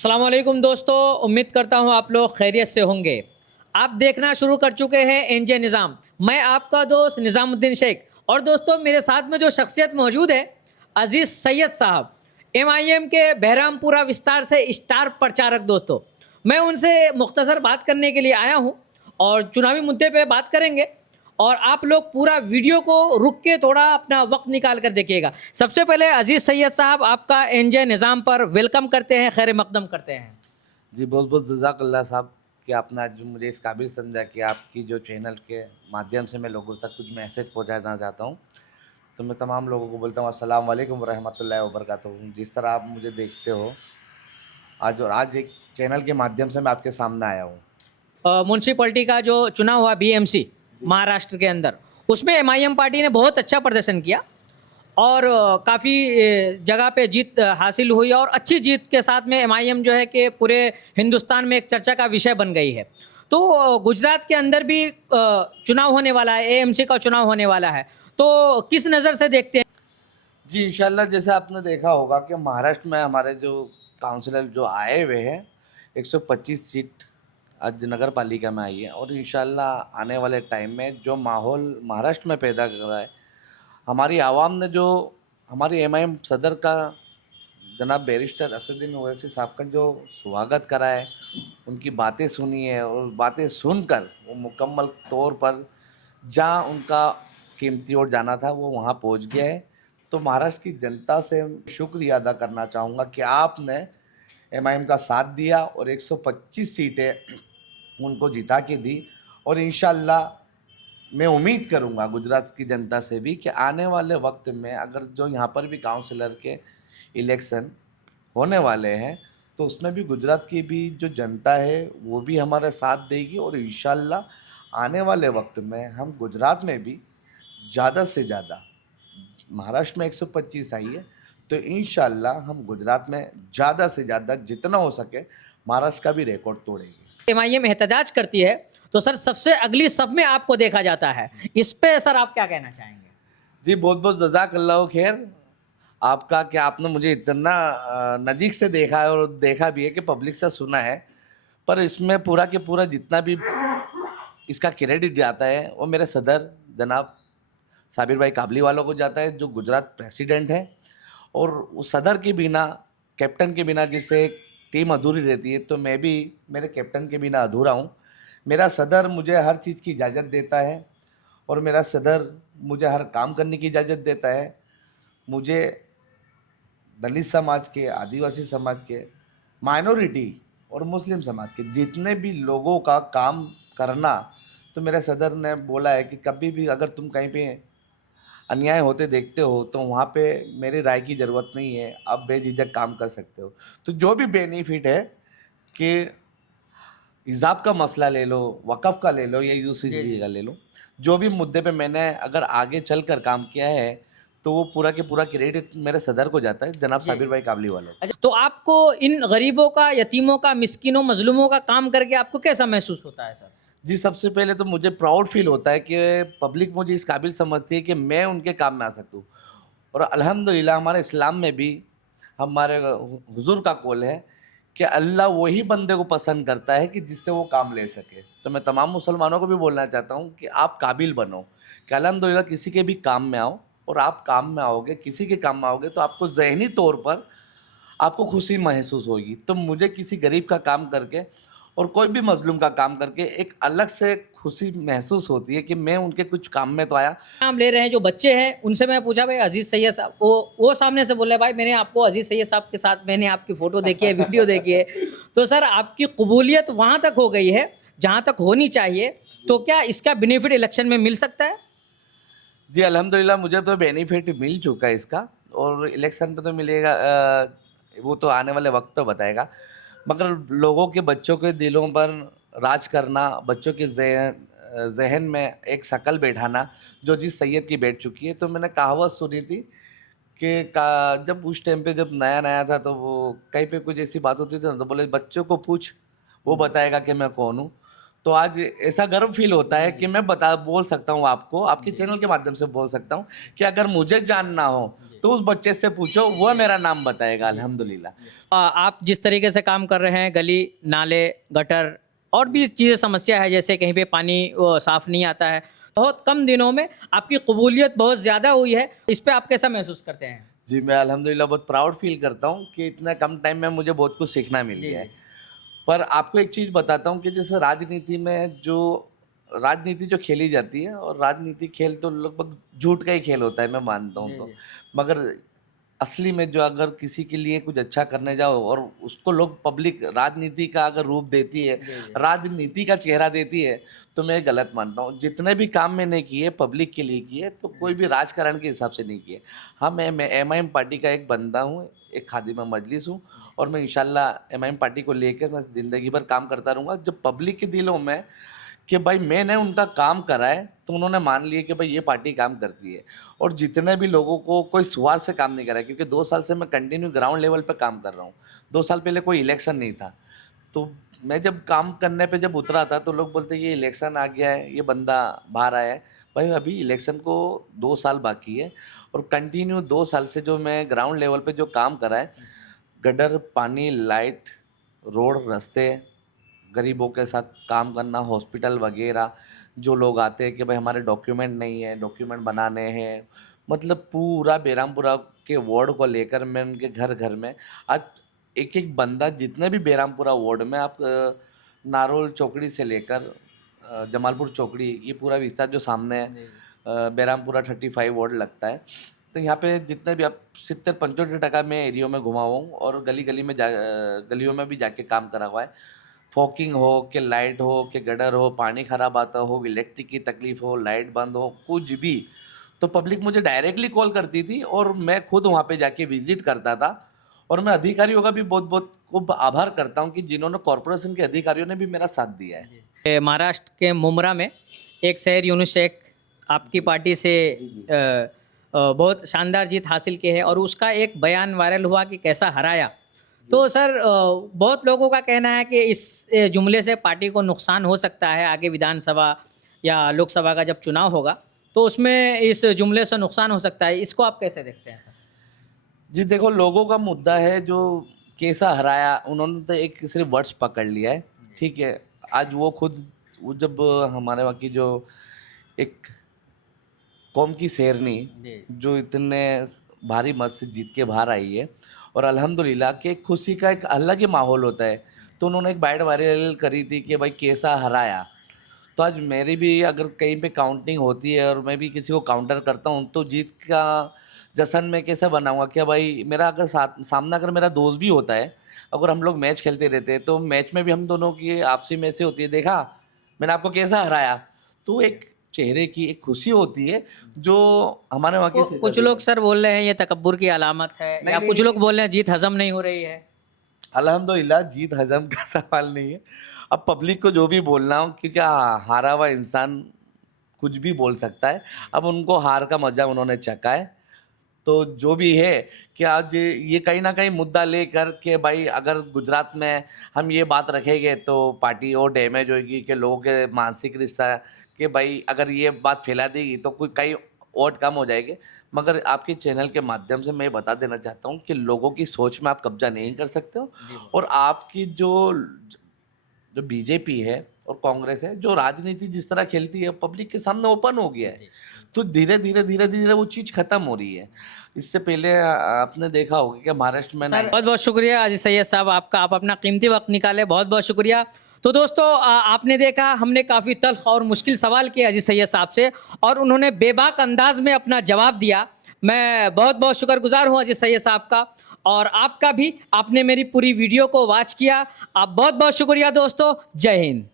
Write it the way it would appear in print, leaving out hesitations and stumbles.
अस्सलाम वालेकुम दोस्तों, उम्मीद करता हूँ आप लोग खैरियत से होंगे। आप देखना शुरू कर चुके हैं एनजे निज़ाम। मैं आपका दोस्त निज़ामुद्दीन शेख और दोस्तों मेरे साथ में जो शख्सियत मौजूद है अजीज़ सैयद साहब, एमआईएम के बहरामपुरा विस्तार से स्टार प्रचारक दोस्तों। मैं उनसे मुख्तसर बात करने के लिए आया हूँ और चुनावी मुद्दे पे बात करेंगे और आप लोग पूरा वीडियो को रुक के थोड़ा अपना वक्त निकाल कर देखिएगा। सबसे पहले अजीज़ सैयद साहब आपका एनजे निज़ाम पर वेलकम करते हैं, खैर मकदम करते हैं। जी, बहुत-बहुत जज़ाकल्लाह साहब कि आपने आज मुझे इस काबिल समझा कि आपकी जो चैनल के माध्यम से मैं लोगों तक कुछ मैसेज पहुँचाना चाहता हूँ। तो मैं तमाम लोगों को बोलता हूँ अस्सलाम वालेकुम रहमतुल्लाहि व बरकातहू। जिस तरह आप मुझे देखते हो आज एक चैनल के माध्यम से मैं आपके सामने आया हूँ। म्यूनसिपैलिटी का जो चुनाव हुआ बीएमसी जी। महाराष्ट्र के अंदर, उसमें एमआईएम पार्टी ने बहुत अच्छा प्रदर्शन किया और काफ़ी जगह पे जीत हासिल हुई और अच्छी जीत के साथ में एमआईएम जो है कि पूरे हिंदुस्तान में एक चर्चा का विषय बन गई है। तो गुजरात के अंदर भी चुनाव होने वाला है, एएमसी का चुनाव होने वाला है। तो किस नज़र से देखते हैं? जी, इंशाल्लाह जैसे आपने देखा होगा कि महाराष्ट्र में हमारे जो काउंसलर जो आए हुए हैं, 125 सीट आज नगर पालिका में आई है और इंशाल्लाह आने वाले टाइम में जो माहौल महाराष्ट्र में पैदा कर रहा है, हमारी आवाम ने जो हमारी एमआईएम सदर का जनाब बैरिस्टर असदुद्दीन ओवैसी साहब का जो स्वागत करा है, उनकी बातें सुनी है और बातें सुनकर वो मुकम्मल तौर पर जहाँ उनका कीमती वोट जाना था वो वहाँ पहुँच गया है। तो महाराष्ट्र की जनता से शुक्रिया अदा करना चाहूँगा कि आपने एमआईएम का साथ दिया और 125 सीटें उनको जिता के दी और इंशाल्लाह मैं उम्मीद करूंगा गुजरात की जनता से भी कि आने वाले वक्त में अगर जो यहाँ पर भी काउंसलर के इलेक्शन होने वाले हैं तो उसमें भी गुजरात की भी जो जनता है वो भी हमारा साथ देगी और इंशाल्लाह आने वाले वक्त में हम गुजरात में भी ज़्यादा से ज़्यादा महाराष्ट्र में 125 आई है तो इंशाल्लाह हम गुजरात में ज़्यादा से ज़्यादा जितना हो सके महाराष्ट्र का भी रिकॉर्ड तोड़ेंगे। एमआईएम एहतजाज करती है, तो सर सबसे अगली सब में आपको देखा जाता है। इस पे सर आप क्या कहना चाहेंगे? जी, बहुत-बहुत जज़ाकल्लाह खैर। आपका कि आपने मुझे इतना नज़दीक से देखा है और देखा भी है कि पब्लिक से सुना है। पर इसमें पूरा के पूरा जितना भी इसका क्रेडिट जाता है, वो मेरे सदर जनाब साबिर भाई काबली वालों को जाता है, जो गुजरात प्रेसिडेंट हैं। और उस सदर के बिना, कैप्टन के बिना जैसे टीम अधूरी रहती है, तो मैं भी मेरे कैप्टन के बिना अधूरा हूँ। मेरा सदर मुझे हर चीज़ की इजाज़त देता है और मेरा सदर मुझे हर काम करने की इजाज़त देता है। मुझे दलित समाज के, आदिवासी समाज के, माइनॉरिटी और मुस्लिम समाज के जितने भी लोगों का काम करना, तो मेरे सदर ने बोला है कि कभी भी अगर तुम कहीं पे अन्याय होते देखते हो तो वहाँ पे मेरी राय की ज़रूरत नहीं है, आप बेझिझक काम कर सकते हो। तो जो भी बेनिफिट है कि हिजाब का मसला ले लो, वक़्फ़ का ले लो या जी, यूसीसी जी। का ले लो, जो भी मुद्दे पे मैंने अगर आगे चलकर काम किया है, तो वो पूरा के पूरा क्रेडिट मेरे सदर को जाता है, जनाब जी, साबिर जी। भाई काबली वालों को। अच्छा, तो आपको इन गरीबों का, यतीमों का, मिस्किनों, मज़लूमों का काम करके आपको कैसा महसूस होता है सर? जी, सबसे पहले तो मुझे प्राउड फ़ील होता है कि पब्लिक मुझे इस काबिल समझती है कि मैं उनके काम में आ सकूँ। और अल्हम्दुलिल्लाह हमारे इस्लाम में भी हमारे हुज़ूर का कौल है कि अल्लाह वही बंदे को पसंद करता है कि जिससे वो काम ले सके। तो मैं तमाम मुसलमानों को भी बोलना चाहता हूँ कि आप काबिल बनो, कि अल्हम्दुलिल्लाह किसी के भी काम में आओ और आप काम में आओगे, किसी के काम में आओगे तो आपको ज़हनी तौर पर आपको खुशी महसूस होगी। तो मुझे किसी गरीब का काम करके और कोई भी मज़लूम का काम करके एक अलग से खुशी महसूस होती है कि मैं उनके कुछ काम में तो आया। नाम ले रहे हैं जो बच्चे हैं, उनसे मैं पूछा भाई अज़ीज़ सैयद साहब, वो सामने से बोल रहे हैं भाई मैंने आपको अज़ीज़ सैयद साहब के साथ मैंने आपकी फ़ोटो देखी है, वीडियो देखी है। तो सर आपकी कबूलियत वहाँ तक हो गई है, जहाँ तक होनी चाहिए। तो क्या इसका बेनिफिट इलेक्शन में मिल सकता है? जी, अल्हम्दुलिल्लाह मुझे तो बेनिफिट मिल चुका है इसका और इलेक्शन पे तो मिलेगा, वो तो आने वाले वक्त पे बताएगा। मगर लोगों के बच्चों के दिलों पर राज करना, बच्चों के ज़हन में एक शकल बैठाना, जो जिस सैयद की बैठ चुकी है। तो मैंने कहावत सुनी थी कि का जब उस टाइम पे जब नया-नया था तो वो कहीं पे कुछ ऐसी बात होती थी ना तो बोले बच्चों को पूछ, वो बताएगा कि मैं कौन हूँ। तो आज ऐसा गर्व फील होता है कि मैं बोल सकता हूँ आपको, आपके चैनल के माध्यम से बोल सकता हूँ कि अगर मुझे जानना हो तो उस बच्चे से पूछो, वो मेरा नाम बताएगा अल्हम्दुलिल्लाह। आप जिस तरीके से काम कर रहे हैं, गली नाले गटर और भी चीज़ें समस्या है, जैसे कहीं पे पानी साफ नहीं आता है, बहुत कम दिनों में आपकी कबूलियत बहुत ज़्यादा हुई है, इस पे आप कैसा महसूस करते हैं? जी, मैं अल्हम्दुलिल्लाह बहुत प्राउड फील करता हूँ कि इतना कम टाइम में मुझे बहुत कुछ सीखना मिल जी, गया है। जी। पर आपको एक चीज़ बताता हूँ कि जैसे राजनीति जो खेली जाती है, और राजनीति खेल तो लगभग झूठ का ही खेल होता है, मैं मानता हूँ जी, तो। जी। मगर असली में जो अगर किसी के लिए कुछ अच्छा करने जाओ और उसको लोग पब्लिक राजनीति का अगर रूप देती है, जी, जी। राजनीति का चेहरा देती है, तो मैं गलत मानता हूँ। जितने भी काम मैंने किए पब्लिक के लिए किए, तो कोई भी राजकारण के हिसाब से नहीं किए। हाँ, मैं एमआईएम पार्टी का एक बंदा हूँ, एक खादिम मजलिस हूँ, और मैं इंशाल्लाह एमआईएम पार्टी को लेकर मैं ज़िंदगी भर काम करता रहूँगा। जब पब्लिक के दिलों में कि भाई मैंने उनका काम करा है, तो उन्होंने मान लिया कि भाई ये पार्टी काम करती है। और जितने भी लोगों को कोई स्वार्थ से काम नहीं करा है, क्योंकि 2 साल से मैं कंटिन्यू ग्राउंड लेवल पे काम कर रहा हूँ। 2 साल पहले कोई इलेक्शन नहीं था, तो मैं जब काम करने पे जब उतरा था, तो लोग बोलते ये इलेक्शन आ गया है, ये बंदा बाहर आया है। भाई अभी इलेक्शन को 2 साल बाकी है, और कंटिन्यू 2 साल से जो मैं ग्राउंड लेवल पे जो काम करा है, गटर, पानी, लाइट, रोड, रास्ते, गरीबों के साथ काम करना, हॉस्पिटल वगैरह, जो लोग आते हैं कि भाई हमारे डॉक्यूमेंट नहीं है, डॉक्यूमेंट बनाने हैं, मतलब पूरा बेरामपुरा के वार्ड को लेकर मैं उनके घर-घर में आज एक-एक बंदा, जितने भी बेरामपुरा वार्ड में आप नारोल चौकड़ी से लेकर जमालपुर चौकड़ी, ये पूरा विस्तार जो सामने है, जी, जी। बेरामपुरा 35 वार्ड लगता है। तो यहाँ पे जितने भी आप 70-75% मैं एरियो में घुमा हुआ हूँ, और गली-गली में गलियों में भी जाके काम करा हुआ है। फॉगिंग हो, कि लाइट हो, कि गटर हो, पानी खराब आता हो, इलेक्ट्रिक की तकलीफ हो, लाइट बंद हो, कुछ भी, तो पब्लिक मुझे डायरेक्टली कॉल करती थी, और मैं खुद वहाँ पे जाके विजिट करता था। और मैं अधिकारियों का भी बहुत-बहुत खूब आभार करता हूँ कि जिन्होंने, कॉर्पोरेशन के अधिकारियों ने भी मेरा साथ दिया है। महाराष्ट्र के मुमरा में एक शहर यूनुस शेख आपकी पार्टी से जी, जी। बहुत शानदार जीत हासिल की है और उसका एक बयान वायरल हुआ कि कैसा हराया। तो सर बहुत लोगों का कहना है कि इस जुमले से पार्टी को नुकसान हो सकता है आगे विधानसभा या लोकसभा का जब चुनाव होगा, तो उसमें इस जुमले से नुकसान हो सकता है। इसको आप कैसे देखते हैं सर? जी, देखो, लोगों का मुद्दा है जो कैसा हराया, उन्होंने तो एक सिर्फ़ वर्ड्स पकड़ लिया है, ठीक है? आज वो जब हमारे वहाँ की जो एक कौम की शेरनी, जी। जो इतने भारी मत से जीत के बाहर आई है, और अल्हम्दुलिल्लाह कि खुशी का एक अलग ही माहौल होता है। तो उन्होंने एक बाइट वायरल करी थी कि भाई कैसा हराया। तो आज मेरी भी अगर कहीं पे काउंटिंग होती है और मैं भी किसी को काउंटर करता हूँ, तो जीत का जश्न मैं कैसे मनाऊँगा? कि भाई मेरा अगर सामना अगर मेरा दोस्त भी होता है, अगर हम लोग मैच खेलते रहते हैं, तो मैच में भी हम दोनों की आपसी में ऐसे होती है, देखा मैंने आपको कैसा हराया। तो एक चेहरे की एक खुशी होती है, जो हमारे वहाँ की कुछ लोग सर बोल रहे हैं ये तकब्बुर की अलामत है, नहीं, या नहीं, कुछ नहीं, लोग नहीं। बोल रहे हैं जीत हजम नहीं हो रही है। अल्हम्दुलिल्लाह जीत हज़म का सवाल नहीं है। अब पब्लिक को जो भी बोलना हो, क्योंकि हारा हुआ इंसान कुछ भी बोल सकता है। अब उनको हार का मज़ा उन्होंने चखा है। तो जो भी है कि आज ये कहीं न कहीं मुद्दा लेकर के भाई अगर गुजरात में हम ये बात रखेंगे, तो पार्टी और डैमेज होएगी, कि लोगों के मानसिक रिश्ता, कि भाई अगर ये बात फैला देगी तो कोई कई वोट कम हो जाएँगे। मगर आपके चैनल के माध्यम से मैं बता देना चाहता हूँ कि लोगों की सोच में आप कब्ज़ा नहीं कर सकते हो, जी बोल। और आपकी जो बीजेपी है और कांग्रेस है, जो राजनीति जिस तरह खेलती है, पब्लिक के सामने ओपन हो गया है। जी। तो धीरे-धीरे वो चीज़ खत्म हो रही है। इससे पहले आपने देखा होगा कि महाराष्ट्र में सर नाइन बहुत बहुत शुक्रिया अजीज सैयद साहब, आपका, आप अपना कीमती वक्त निकाले, बहुत बहुत शुक्रिया। तो दोस्तों आपने देखा हमने काफ़ी तल्ख और मुश्किल सवाल किए अजीज सैयद साहब से और उन्होंने बेबाक अंदाज में अपना जवाब दिया। मैं बहुत बहुत शुक्रगुजार हूँ अजीज सैयद साहब का, और आपका भी, आपने मेरी पूरी वीडियो को वॉच किया। आप बहुत बहुत शुक्रिया दोस्तों। जय हिंद।